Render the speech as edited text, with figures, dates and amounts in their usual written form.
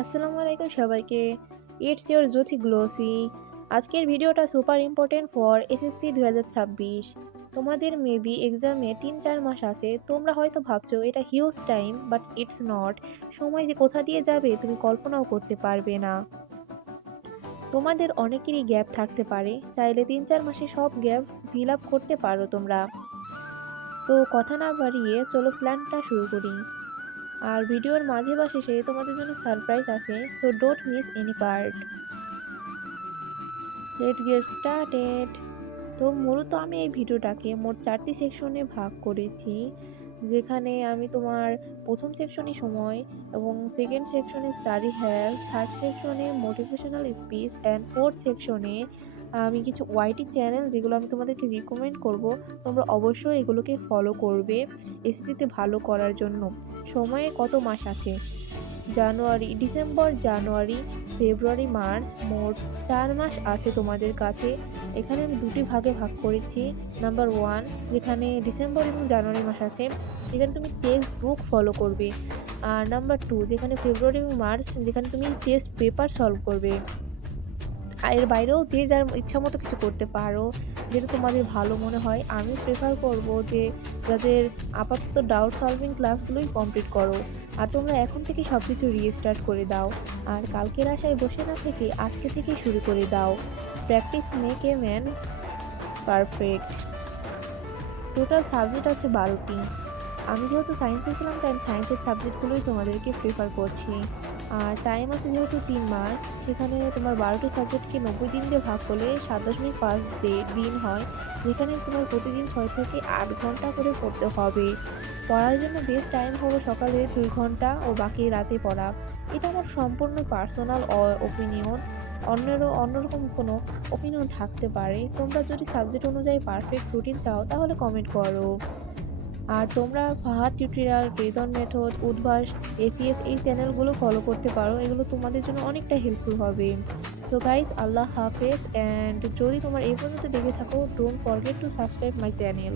আসসালামু আলাইকুম সবাইকে। It's your Jyoti glossy. আজকের ভিডিওটা সুপার ইম্পর্টেন্ট ফর এসএসসি 2026। তোমাদের মেবি এক্সামে ৩-৪ মাস আছে। তোমরা হয়তো ভাবছো এটা huge time, but it's not. সময় যে কোথা দিয়ে যাবে তুমি কল্পনাও করতে পারবে না। তোমাদের অনেকেরই গ্যাপ থাকতে পারে, চাইলে ৩-৪ মাসে সব গ্যাপ ফিল আপ করতে পারো তোমরা। তো কথা না বাড়িয়ে চলো প্ল্যানটা শুরু করি। আর ভিডিওর মাঝে বা শেষে তোমাদের জন্য সারপ্রাইজ আছে, so don't miss any part. Let's get started. তো মূলত আমি এই ভিডিওটাকে মোট 4টি সেকশনে ভাগ করেছি, যেখানে আমি তোমার প্রথম সেকশনে সময় এবং সেকেন্ড সেকশনে স্টাডি হেলথ, থার্ড সেকশনে মোটিভেশনাল স্পিচ অ্যান্ড ফোর্থ সেকশনে আমি কিছু ওয়াইটি চ্যানেল যেগুলো আমি তোমাদেরকে রিকমেন্ড করব। তোমরা অবশ্যই এগুলোকে ফলো করবে এসএসসিতে ভালো করার জন্য। সময়ে কত মাস আছে? ডিসেম্বর, জানুয়ারি, ফেব্রুয়ারি, মার্চ, মোট 4 মাস আছে তোমাদের কাছে। এখানে আমি দুটি ভাগে ভাগ করেছি। নাম্বার 1, যেখানে ডিসেম্বর এবং জানুয়ারি মাস আছে, যেখানে তুমি টেক্সট বুক ফলো করবে। আর নাম্বার 2, যেখানে ফেব্রুয়ারি এবং মার্চ, যেখানে তুমি টেস্ট পেপার সলভ করবে। আর এর বাইরেও যে যার ইচ্ছা মতো কিছু করতে পারো, যেটা তোমাদের ভালো মনে হয়। আমি প্রেফার করব যে যাদের আপাতত ডাউট সলভিং ক্লাসগুলোই কমপ্লিট করো। আর তোমরা এখন থেকে সব কিছু রিস্টার্ট করে দাও। আর কালকের আশায় বসে না থেকে আজকে থেকেই শুরু করে দাও। Practice make a man perfect. Total subject আছে 12টি। আমি যেহেতু সায়েন্সে ছিলাম তাই সায়েন্সের সাবজেক্টগুলোই তোমাদেরকে প্রেফার করছি। আর টাইম আছে যেহেতু 3 মাস, সেখানে তোমার 12টি সাবজেক্টকে 90 দিন দিয়ে ভাগ করলে 7.5 দিন হয়, যেখানে তোমার প্রতিদিন 6 থেকে 8 ঘন্টা করে পড়তে হবে। পড়ার জন্য বেস্ট টাইম হবে সকালে 2 ঘন্টা ও বাকি রাতে পড়া। এটা আমার সম্পূর্ণ পার্সোনাল ওপিনিয়ন। অন্যরকম কোনো ওপিনিয়ন থাকতে পারে। তোমরা যদি সাবজেক্ট অনুযায়ী পারফেক্ট রুটিন চাও তাহলে কমেন্ট করো। আর তোমরা ফাহাদ টিউটোরিয়াল, বেদন মেথড, উদ্ভাস, এসিএস এই চ্যানেলগুলো ফলো করতে পারো। এগুলো তোমাদের জন্য অনেকটা হেল্পফুল হবে। তো গাইজ, আল্লাহ হাফেজ। অ্যান্ড যদি তোমার এই পর্যন্ত দেখে থাকো, don't forget to subscribe my channel.